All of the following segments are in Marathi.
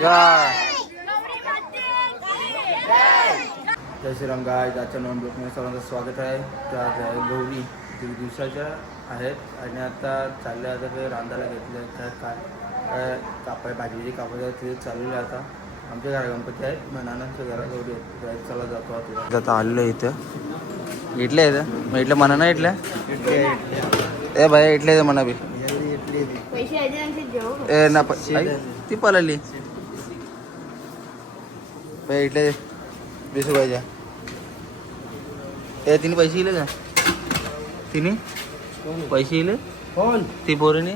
जय श्रीराम गाय. आजच्या नवीन ब्लॉगमध्ये सर्वांचं स्वागत आहे. त्या गौरी दिवसाच्या आहेत आणि आता चालल्या आता काही रांधायला घेतले काय कापाय भाजीची कापायला ते चाललेलं आहे. आता आमच्या घरा गणपती आहेत, मग नानांच्या घरात गौरी आहेत. चला जातो आता आलेलं इथं इटल्या इथं मग इथलं म्हणा ना इटल्या ए भाई इटले म्हणा बी ए ना ती पळाली इटले 20 रुपयाच्या ए तिने पैसे दिले का तिने पैसे दिले कोण ती पोरीने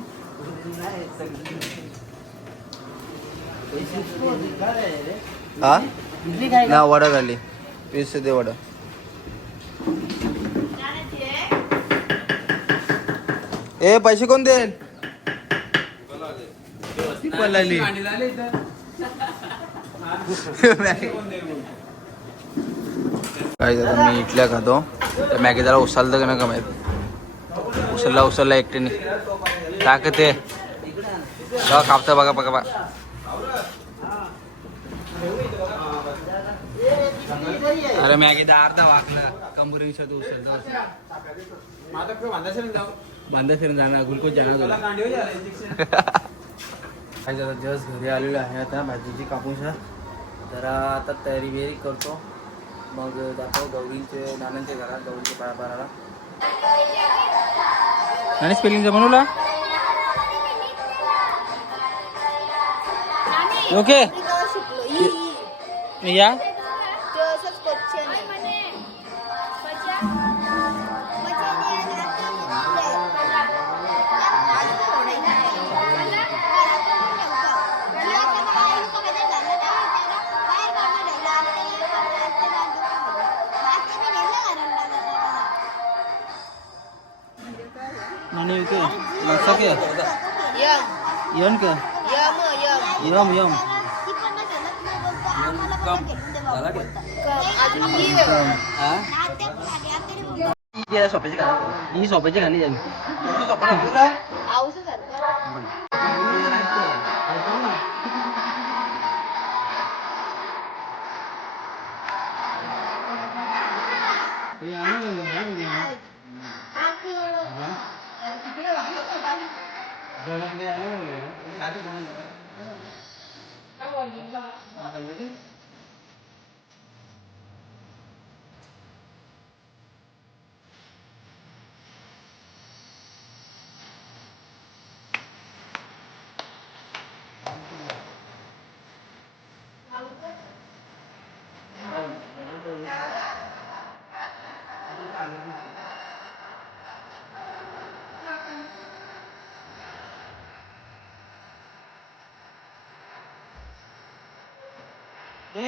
हा ना वडा खाली 20 दे वडा ए पैसे कोण देईल पळाली काय आता मी इटल्या खातो तर मॅगी जरा उचलतं का नाही का माहीत उचलला एकटीने टाक ते कापतं बघा बघा अरे मॅगी तर अर्धा वाकला कंबुरी विषय उचलतो बांधा फिरून जाणार गुलकोज जाणार काय जरा जस्ट घरी आलेलो आहे आता भाजीची कापूस जरा आता तयारी बियारी करतो मग जातो गौरींचे नानांच्या घरात गौरीच्या पायापाराला आणि स्पेलिंगचा बनवला ओके या Mana itu? Masak ya? Yon ke? Yom. Iya sopanya kan? Ini sopanya kan ini. Itu sopanya pula. Aus kan?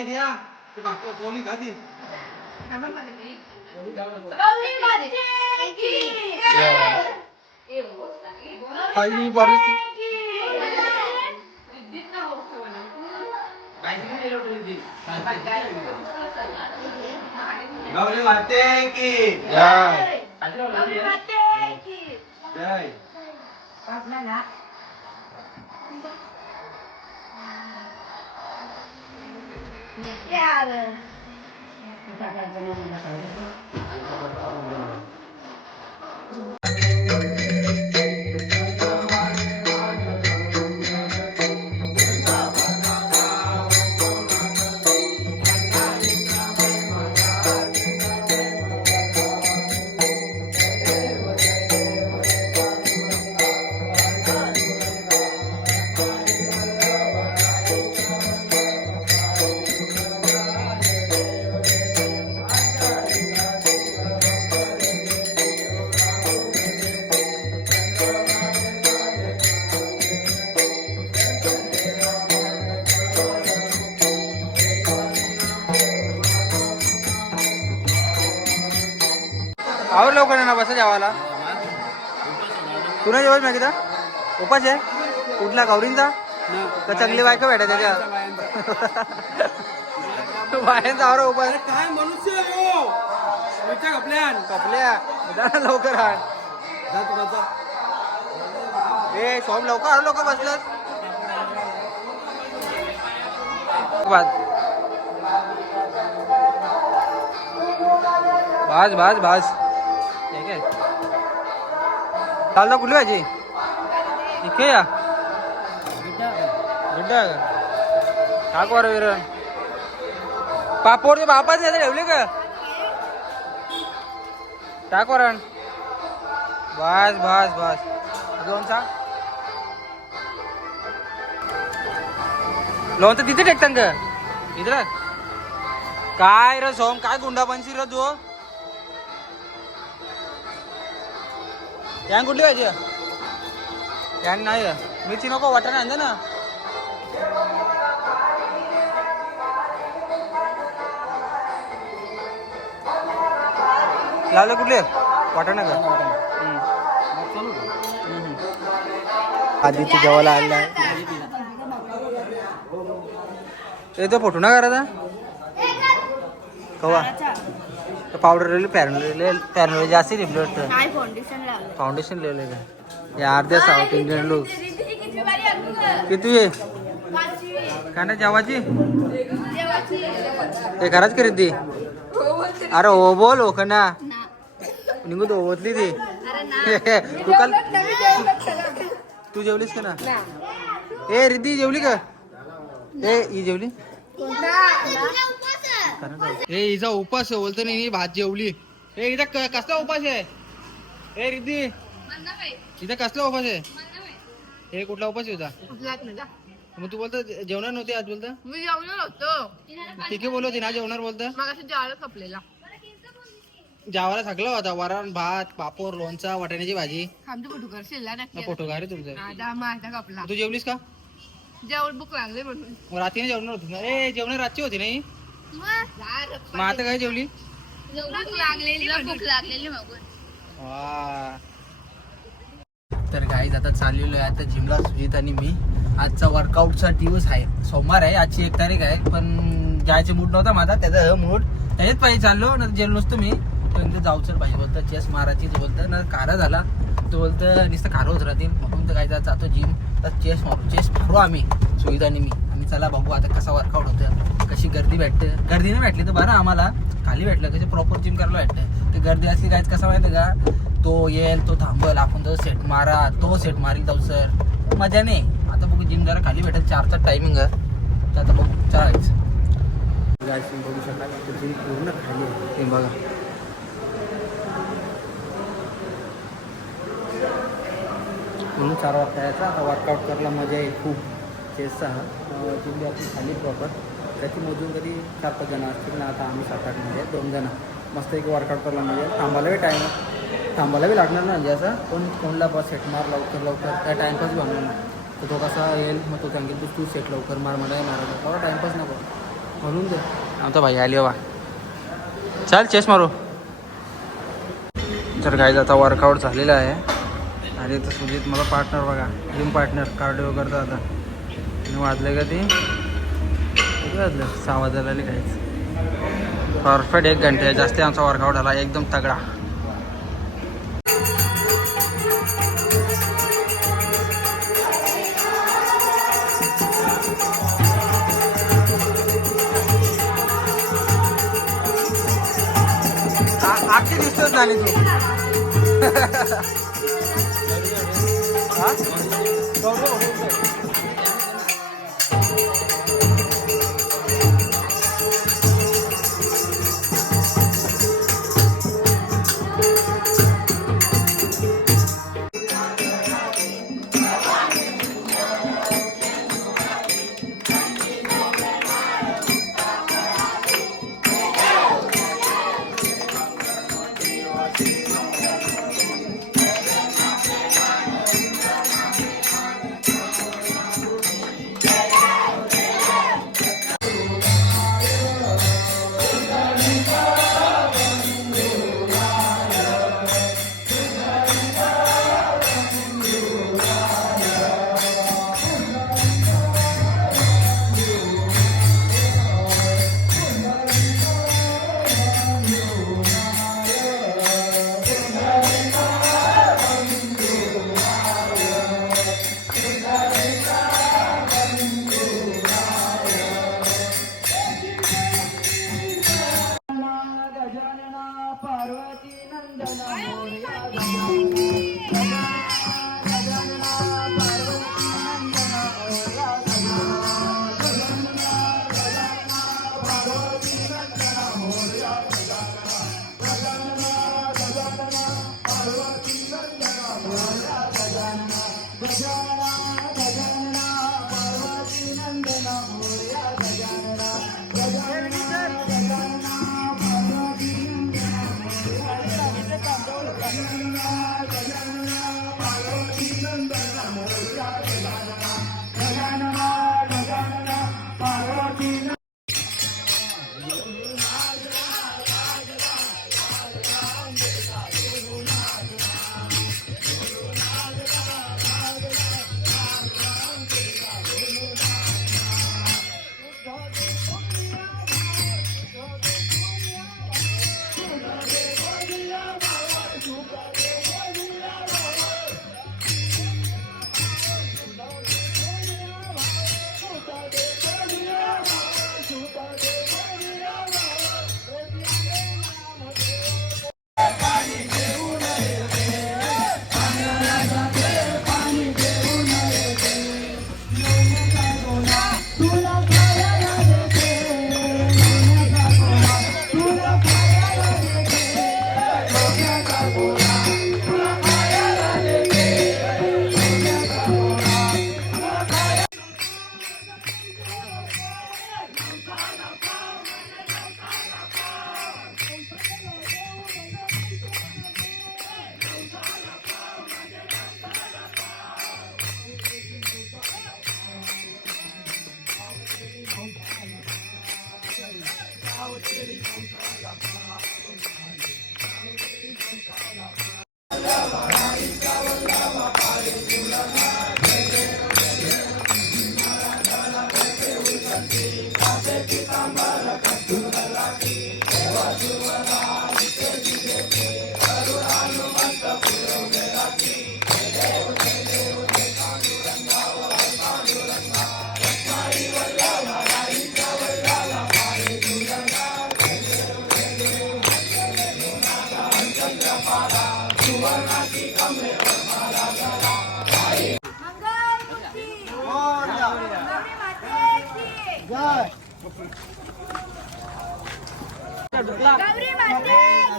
dia, kita poli tadi. Poli maceki. Ini baru sih. Poli maceki. Ya. Poli maceki. Ya. Pas mana? आवर लवकर ना बसा जेवायला तुला जेवण माहिती उपास आहे कुठला गौरींचा का चांगली बायका भेटा त्याच्या बाहेर आवर उपास काय मनुष्य कपल्या लवकर आण ए सोम लवकर लवकर बसलास भाज भाज भाज ठीक आहे. चालला कुठली भाजी इथे या टाक वर विरण पापड बापाच ठेवले का टाक वरण बस बस बस लोणचा लोणचं तिथे टेकतं का इथं काय रे सोम काय गुंडा बनशी रे तू यांग कुठली पाहिजे यांग नाही मिरची नको वाटाणे आणते ना लावले कुठले वाटाणे का आधीची जेवायला आलेला आहे तो फोटो ना करायचा कवा पावडर पॅरल जास्त रिप्ले वाटतं फाउंडेशन लिहिलं का या अर्ध्या साऊथ इंडियन लोक किती आहे काय ना जेवाची ते खराच करीत ती अरे हो बोल हो का ना निघू तो ओतली ती तू काल तू जेवलीस का ना ए रिद्धी जेवली का ए ही जेवली ए हिचा उपास आहे बोलतो नाही भात जेवली ए हिचा कसला उपास आहे ए रिद्धी हिचा कसला उपास आहे हे कुठला उपास होता मग तू बोलतो जेवणार नव्हती आज बोलता मी जेवणार होतो ठीक आहे बोलवते ना जेवणार बोलता मग असं जेवायला खपलेला जेवायला थकला होता वरण भात पापड लोणचा वाटाण्याची भाजी आमचं फोटो करशील ना फोटो का रे तुमचा माझा खपला तू जेवलीस का जेवण भूक लागले म्हणून मग रात्री जेवणार होती ना ए जेवण रात्री होती नाही मग आता काय जेवली भूक लागलेली वा तर गाईज आता चाललेलो आहे आता जिमला सुजित आणि मी आजचा वर्कआउटचा दिवस आहे सोमवार आहे आजची 1 तारीख आहे पण जायचे मूड नव्हता माझा त्याचा मूड त्याच्यात पाहिजे चाललो ना जेलो नसतो मी तो जाऊचं पाहिजे बोलतं चेस मारायची तो बोलतं ना कारा झाला तो बोलतं नुसतं कार होत राहतील म्हणून तर काय जातो जिम तर चेस मारू आम्ही सुजित आणि मी आम्ही चला बघू आता कसा वर्कआउट होतं कशी गर्दी भेटते गर्दी नाही भेटली तर बरं आम्हाला खाली भेटलं कशी प्रॉपर जिम करायला भेटतं ते गर्दी असली काहीच कसं माहिती का तो येईल तो थांबल आपण तो सेट मारा तो सेट मारील जाऊ सर मजा नाही आता बघू जिम जरा खाली भेटेल 4चा टायमिंग तर आता बघू चालायचं बघू शकाल जिम पूर्ण खाली आहे ते बघा म्हणून 4 वाजता यायचा आता वर्कआउट करायला मजा आहे खूप चेसचा जिम आपली खाली प्रॉपर त्याची मोजून कधी 4-5 जण असतील ना आता आम्ही 7-8 म्हणजे 2 जण मस्त एक वर्कआउट करायला मिळेल थांबायला टाईम थांबायला बी लागणार ना म्हणजे असं कोणला बस सेट मार लवकर त्या टाईमपास बी आणणार नाही तर तो कसा येईल मग तो सांगेल तू सेट लवकर मार मला येणार तेवढा टाईमपास नको म्हणून दे आमचा भाई आली बा चाल चेस मारू तर काय आता वर्कआउट झालेला आहे आणि तर सुजित मला पार्टनर बघा जिम पार्टनर कार्डिओ करता आता आणि वाजले का ती किती वाजलं 6 वाजायला आली काहीच परफेक्ट 1 घंटे जास्त आमचा वर्कआउट झाला एकदम तगडा आखी दिसतोच ना तू गौरी माते की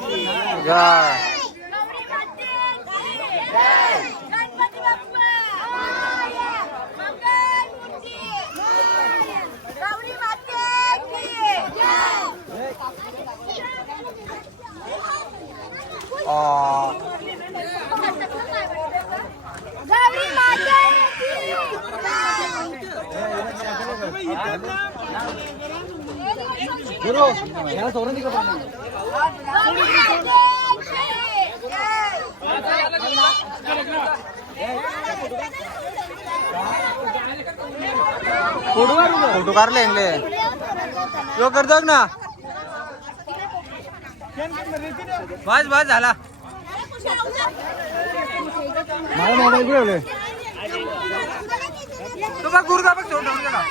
जय. गौरी माते की जय. गणपती बाप्पा मोरया. मंगलमूर्ती मोरया. गौरी माते की जय. गौरी माते की गुरु याला सोडून दे का पाणी. फोटो काढले इंगले यो करतो ना. बस बस झाला. मला मोबाईल ठेवले तो बघ गुरुदा बघ ठेवून गेला.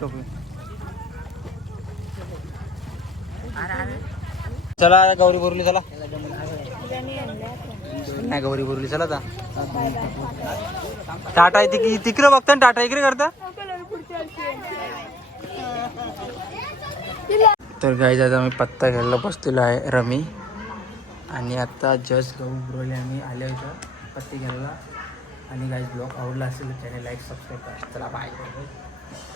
टोपी चला गौरी बोरली चला. नाही गौरी बोरली चला आता. टाटा तिकडे बघता टाटा इकडे करता. तर गाईज आता आम्ही पत्ता घ्यायला बसलेलो आहे रमी आणि आता जस्ट गहू बुरवले आम्ही आले होतो पत्ते घ्यायला. आणि गाईज ब्लॉग आवडला असेल त्याने लाईक सबस्क्राईब करा. चला बाय.